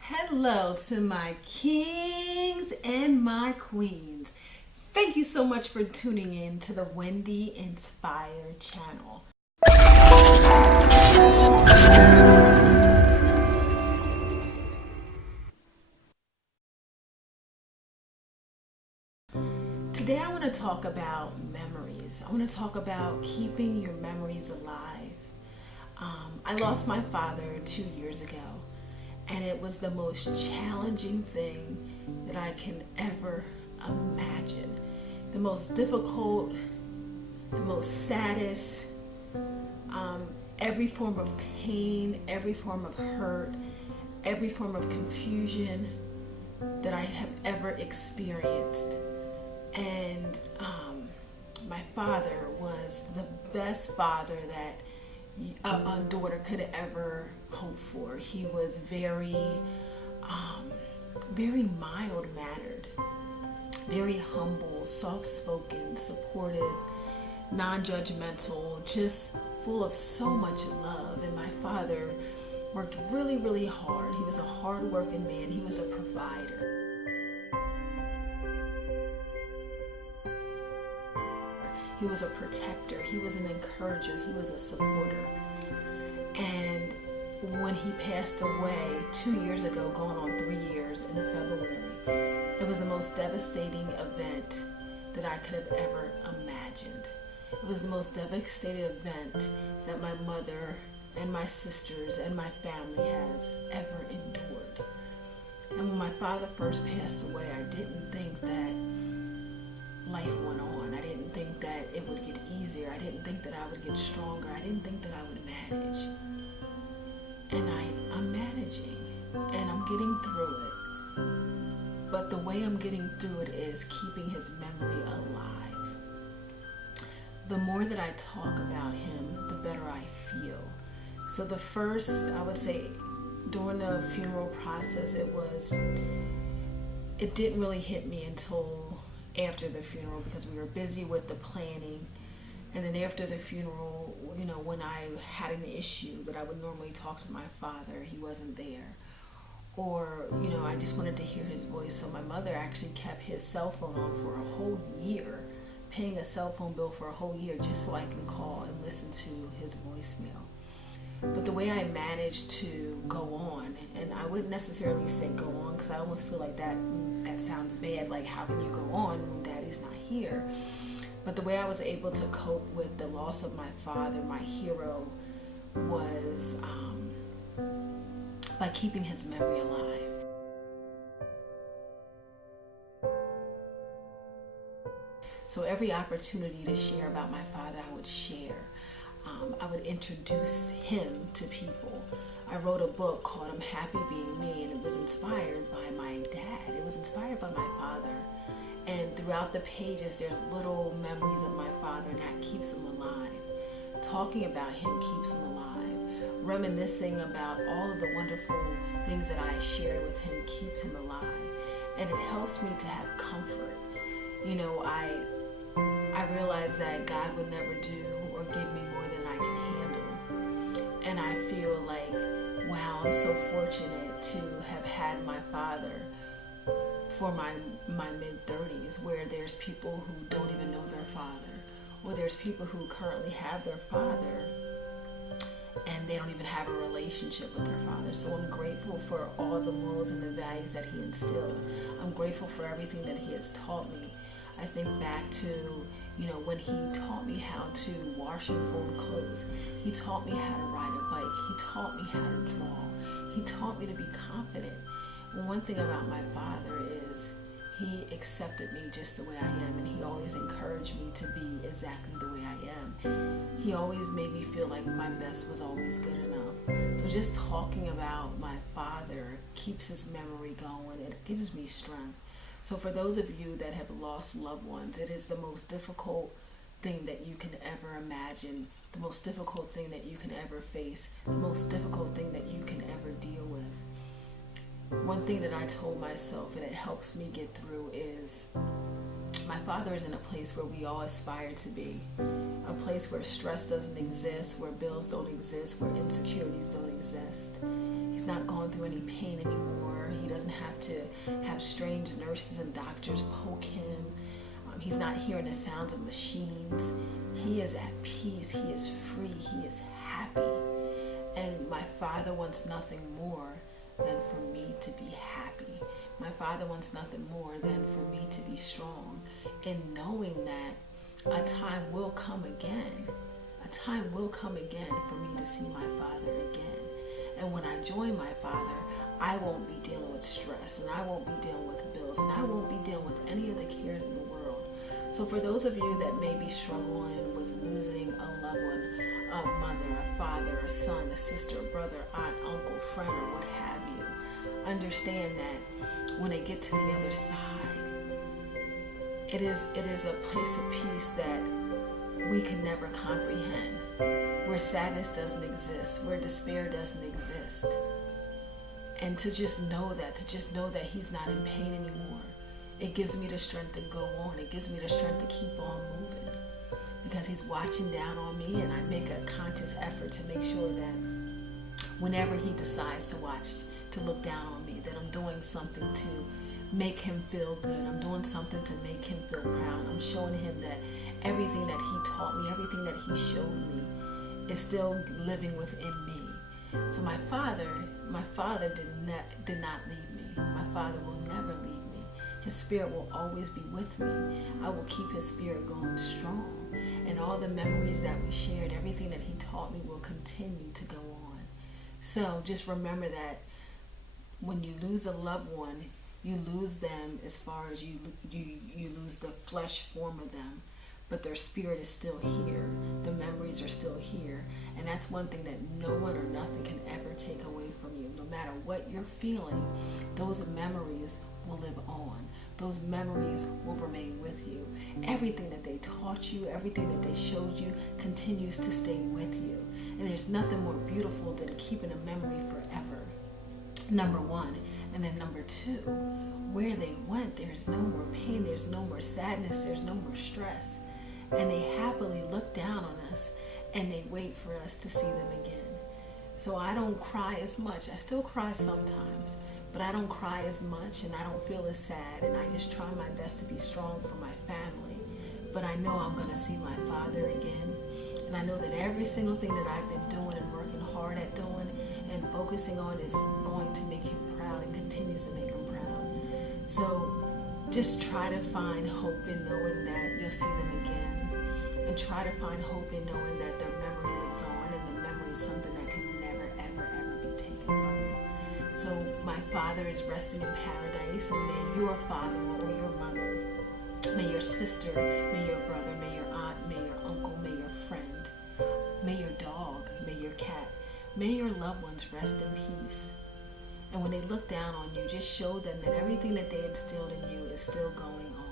Hello to my kings and my queens. Thank you so much for tuning in to the Wendy Inspire channel. Today I want to talk about memories. I want to talk about keeping your memories alive. I lost my father 2 years ago, and it was the most challenging thing that I can ever imagine. The most difficult, the most saddest, every form of pain, every form of hurt, every form of confusion that I have ever experienced. And my father was the best father that a daughter could ever hope for. He was very mild-mannered, very humble, soft-spoken, supportive, non-judgmental, just full of so much love. And my father worked really, really hard. He was a hard-working man. He was a provider. He was a protector. He was an encourager. He was a supporter. And when he passed away 2 years ago, going on 3 years in February, it was the most devastating event that I could have ever imagined. It was the most devastating event that my mother and my sisters and my family has ever endured. And when my father first passed away, I didn't think that life went on. I didn't think that it would get easier. I didn't think that I would get stronger. I didn't think that I would manage. And I'm managing, and I'm getting through it. But the way I'm getting through it is keeping his memory alive. The more that I talk about him, the better I feel. So the first, I would say, during the funeral process, it didn't really hit me until after the funeral, because we were busy with the planning. And then after the funeral, when I had an issue that I would normally talk to my father, he wasn't there. Or, I just wanted to hear his voice. So my mother actually kept his cell phone on for a whole year, paying a cell phone bill for a whole year just so I can call and listen to his voicemail. But the way I managed to go on, and I wouldn't necessarily say go on, because I almost feel like that sounds bad, like how can you go on when daddy's not here? But the way I was able to cope with the loss of my father, my hero, was by keeping his memory alive. So every opportunity to share about my father, I would share. I would introduce him to people. I wrote a book called I'm Happy Being Me, and it was inspired by my dad. It was inspired by my father. And throughout the pages, there's little memories of my father, and that keeps him alive. Talking about him keeps him alive. Reminiscing about all of the wonderful things that I shared with him keeps him alive. And it helps me to have comfort. I realized that God would never do or give me more than I can handle. And I feel like, wow, I'm so fortunate to have had my father for my mid-30s, where there's people who don't even know their father, or there's people who currently have their father and they don't even have a relationship with their father. So I'm grateful for all the morals and the values that he instilled. I'm grateful for everything that he has taught me. I think back to, when he taught me how to wash and fold clothes. He taught me how to ride a bike. He taught me how to draw. He taught me to be confident. One thing about my father is he accepted me just the way I am, and he always encouraged me to be exactly the way I am. He always made me feel like my best was always good enough. So just talking about my father keeps his memory going. It gives me strength. So for those of you that have lost loved ones, it is the most difficult thing that you can ever imagine, the most difficult thing that you can ever face, the most difficult thing that you can ever deal with. One thing that I told myself, and it helps me get through, is My Father is in a place where we all aspire to be. A place where stress doesn't exist, where bills don't exist, where insecurities don't exist. He's not going through any pain anymore. He doesn't have to have strange nurses and doctors poke him. He's not hearing the sounds of machines. He is at peace. He is free. He is happy. And my Father wants nothing more than for me to be happy. My Father wants nothing more than for me to be strong. And knowing that a time will come again. A time will come again for me to see my Father again. And when I join my Father, I won't be dealing with stress, and I won't be dealing with bills, and I won't be dealing with any of the cares of the world. So for those of you that may be struggling with losing a loved one, a mother, a father, a son, a sister, a brother, aunt, uncle, friend, or what have you, understand that when they get to the other side, it is a place of peace that we can never comprehend, where sadness doesn't exist, where despair doesn't exist. And to just know that he's not in pain anymore, it gives me the strength to go on. It gives me the strength to keep on moving, because he's watching down on me, and I make a conscious effort to make sure that whenever he decides to look down on me, that I'm doing something to make him feel good. I'm doing something to make him feel proud. I'm showing him that everything that he taught me, everything that he showed me is still living within me. So my father did not leave me. My Father will never leave me. His spirit will always be with me. I will keep his spirit going strong. And all the memories that we shared, everything that he taught me will continue to go on. So just remember that when you lose a loved one, you lose them as far as you lose the flesh form of them, but their spirit is still here. The memories are still here. And that's one thing that no one or nothing can ever take away from you. No matter what you're feeling, those memories will live on. Those memories will remain with you. Everything that they taught you, everything that they showed you continues to stay with you. And there's nothing more beautiful than keeping a memory forever. Number one. And then number two, where they went, there's no more pain, there's no more sadness, there's no more stress. And they happily look down on us, and they wait for us to see them again. So I don't cry as much. I still cry sometimes, but I don't cry as much, and I don't feel as sad, and I just try my best to be strong for my family. But I know I'm going to see my Father again, and I know that every single thing that I've been doing and working hard at doing and focusing on is going to make him proud and continues to make him proud. So just try to find hope in knowing that you'll see them again. And try to find hope in knowing that their memory lives on, and the memory is something that can never, ever, ever be taken from you. So my Father is resting in paradise, and may your father or your mother, may your sister, may your brother, may your aunt, may your uncle, may your friend, may your dog, may your cat, may your loved ones rest in peace. And when they look down on you, just show them that everything that they instilled in you is still going on.